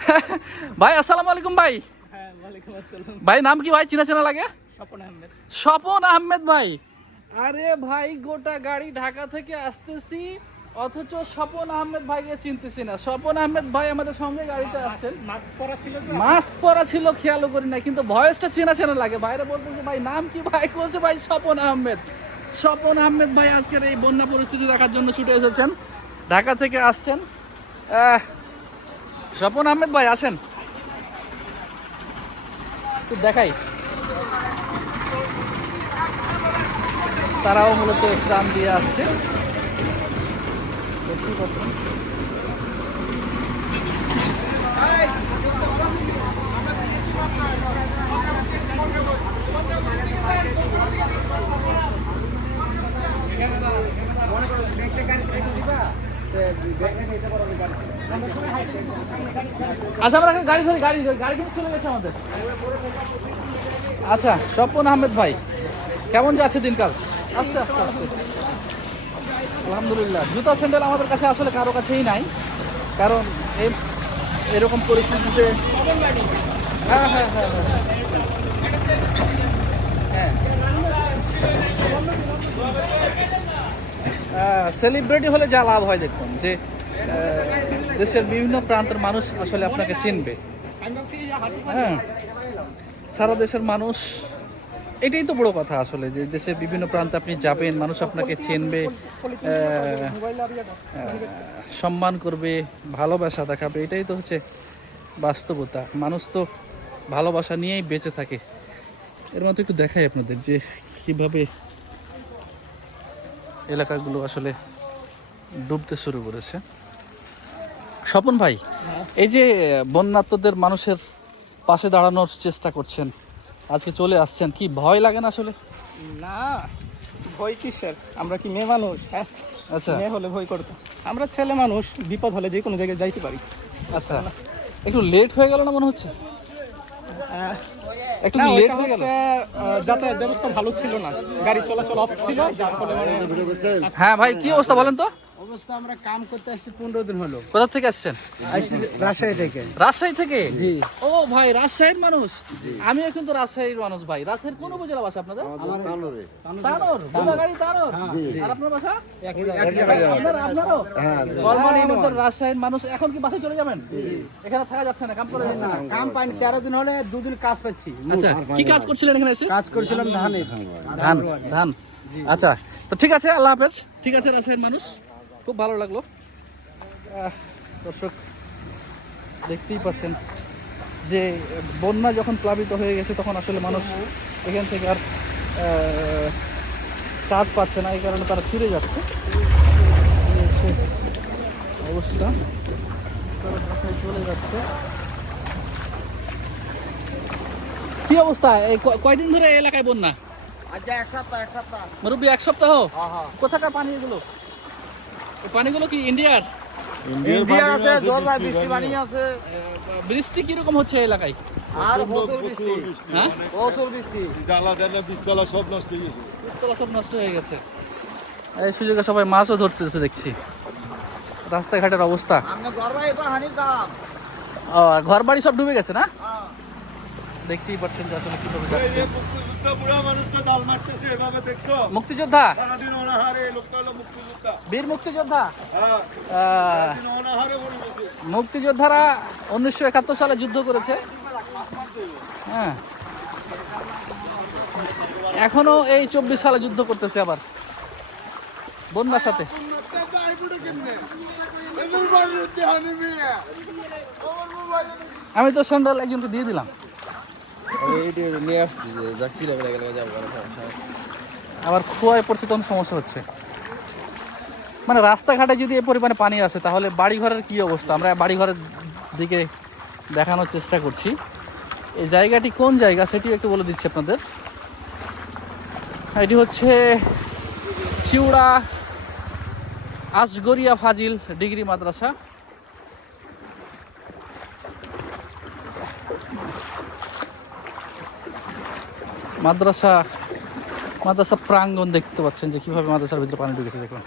ভাই আসসালামু আলাইকুম ভাই। হ্যাঁ ভাই নাম কি ভাই? চিনা চেনা লাগে? স্বপন আহমেদ। স্বপন আহমেদ ভাই। আরে ভাই গোটা গাড়ি ঢাকা থেকে আসতেছি অথচ স্বপন আহমেদ ভাইকে চিনতেছি না। স্বপন আহমেদ ভাই আমাদের সঙ্গে গাড়িতে আসছেন মাস্ক পরা ছিল খেয়ালও করি না কিন্তু ভয়েসটা চেনা চেনা লাগে। বাইরে বলতেছে ভাই নাম কি ভাই? বলছে ভাই স্বপন আহমেদ। স্বপন আহমেদ ভাই আজকের এই বন্যা পরিস্থিতি দেখার জন্য ছুটে এসেছেন। ঢাকা থেকে আসছেন। আহ, স্বপন আহমেদ ভাই আসেন দেখাই তারাও মূলত ত্রাণ দিয়ে আসছে দেখতেই পাচ্ছেন। আচ্ছা আমরা গাড়ি ধরি গাড়ি ধরি, গাড়ি কিন্তু চলে গেছে আমাদের। আচ্ছা স্বপন আহমেদ ভাই, কেমন যাচ্ছে দিনকাল? আস্তে আস্তে আস্তে। আলহামদুলিল্লাহ, জুতা স্যান্ডেল আমাদের কাছে আসলে কারও কাছেই নাই, কারণ এই এরকম পরিস্থিতিতে হ্যাঁ হ্যাঁ হ্যাঁ হ্যাঁ। হ্যাঁ। সেলিব্রিটি হলে যা লাভ হয় দেখুন, যে দেশের বিভিন্ন প্রান্তের মানুষ আসলে আপনাকে চিনবে। হ্যাঁ। সারা দেশের মানুষ, এটাই তো বড় কথা আসলে যে দেশের বিভিন্ন প্রান্তে আপনি যাবেন, মানুষ আপনাকে চিনবে। সম্মান করবে, ভালোবাসা দেখাবে, এটাই তো হচ্ছে বাস্তবতা। মানুষ তো ভালোবাসা নিয়েই বেঁচে থাকে। এর মধ্যে একটু দেখাই আপনাদের যে কীভাবে এলাকাগুলো আসলে ডুবতে শুরু করেছে। স্বপন ভাই এই যে বন্যাত্মদের মানুষের পাশে দাঁড়ানোর চেষ্টা করছেন আজকে চলে আসছেন কি ভয় লাগে না আসলে? না ভয় কিসের? আমরা কি মেয়ে মানুষ? হ্যাঁ আচ্ছা। মেয়ে হলে ভয় করতো আমরা ছেলে মানুষ বিপদ হলে যে কোনো জায়গায় যাইতে পারি। আচ্ছা। একটু লেট হয়ে গেল না মনে হচ্ছে? একটু লেট হয়ে গেল? যাতায়াত ব্যবস্থা ভালো ছিল না। গাড়ি চলাচল অফ ছিল যার ফলে মানে হ্যাঁ ভাই কি অবস্থা বলেন তো? অবস্থা আমরা কাম করতে আসছি পনেরো দিন হলো। কোথা থেকে আসছেন? রাজশাহী থেকে। রাজশাহী থেকে? ও ভাই রাজশাহীর মানুষ? আমিও কিন্তু রাজশাহীর মানুষ ভাই। রাজশাহীর কোন উপজেলা বাসা আপনাদের? তানোর। গোদাগাড়ি তানোর। আর আপনার বাসা? আপনারও? হ্যাঁ, আমাদের রাজশাহীর মানুষ। এখন কি বাসে চলে যাবেন? এখানে থাকা যাচ্ছে না কাম করে যাচ্ছে না। কাম পাইনি তেরো দিন হলে দুদিন কাজ পাচ্ছি। আচ্ছা কি কাজ করছিলেন এখানে এসে? কাজ করছিলাম ধানের। ধান। ধান আচ্ছা তো ঠিক আছে আল্লাহ হাফেজ। ঠিক আছে রাজশাহীর মানুষ? খুব ভালো লাগল। দর্শক দেখতেই পাচ্ছেন যে বন্যা যখন প্লাবিত হয়ে গেছে তখন আসলে মানুষ এখান থেকে আর কাজ পাচ্ছে না এই কারণে তারা ফিরে যাচ্ছে। অবস্থা তারা বাসায় চলে যাচ্ছে। কি অবস্থা? এই কয়দিন ধরে এলাকায় বন্যা? আচ্ছা এক সপ্তাহ এক সপ্তাহ। মুরব্বী এক সপ্তাহ? কোথাকার পানি এগুলো? পানিগুলো কি ইন্ডিয়ার? ইন্ডিয়া আছে জল ভাই বৃষ্টি পানি আছে। বৃষ্টি কীরকম হচ্ছে এলাকায়? আর প্রচুর বৃষ্টি। হ্যাঁ? প্রচুর বৃষ্টি। ডালা ডালা বীজতলা সব নষ্ট হয়ে গেছে। গাছপালা সব নষ্ট হয়ে গেছে। এই সুযোগে সবাই মাছও ধরতেছে দেখছি। রাস্তাঘাটের অবস্থা। ঘর বাড়ি সব ডুবে গেছে না? দেখতেই পাচ্ছেন যে আসলে কীভাবে যাচ্ছে। মুক্তিযোদ্ধা বীর মুক্তিযোদ্ধা? হ্যাঁ। মুক্তিযোদ্ধারা উনিশশো একাত্তর সালে যুদ্ধ করেছে। হ্যাঁ। এখনও এই চব্বিশ সালে যুদ্ধ করতেছে আবার। বন্যার সাথে। আমি তো স্যান্ডেল একজনকে দিয়ে দিলাম। আবার খোয়ায় পড়ছে তখন সমস্যা হচ্ছে? মানে রাস্তাঘাটে যদি এ পরিমাণে পানি আসে, তাহলে বাড়িঘরের কি অবস্থা? আমরা বাড়িঘরের দিকে দেখানোর চেষ্টা করছি। এই জায়গাটি কোন জায়গা? সেটিও একটু বলে দিচ্ছি আপনাদের। এটি হচ্ছে চিউড়া আসগরিয়া ফাজিল ডিগ্রি মাদ্রাসা। মাদ্রাসা মাদ্রাসা প্রাঙ্গণ দেখতে পাচ্ছেন যে কীভাবে মাদ্রাসার ভিতরে পানি ঢুকেছে দেখুন।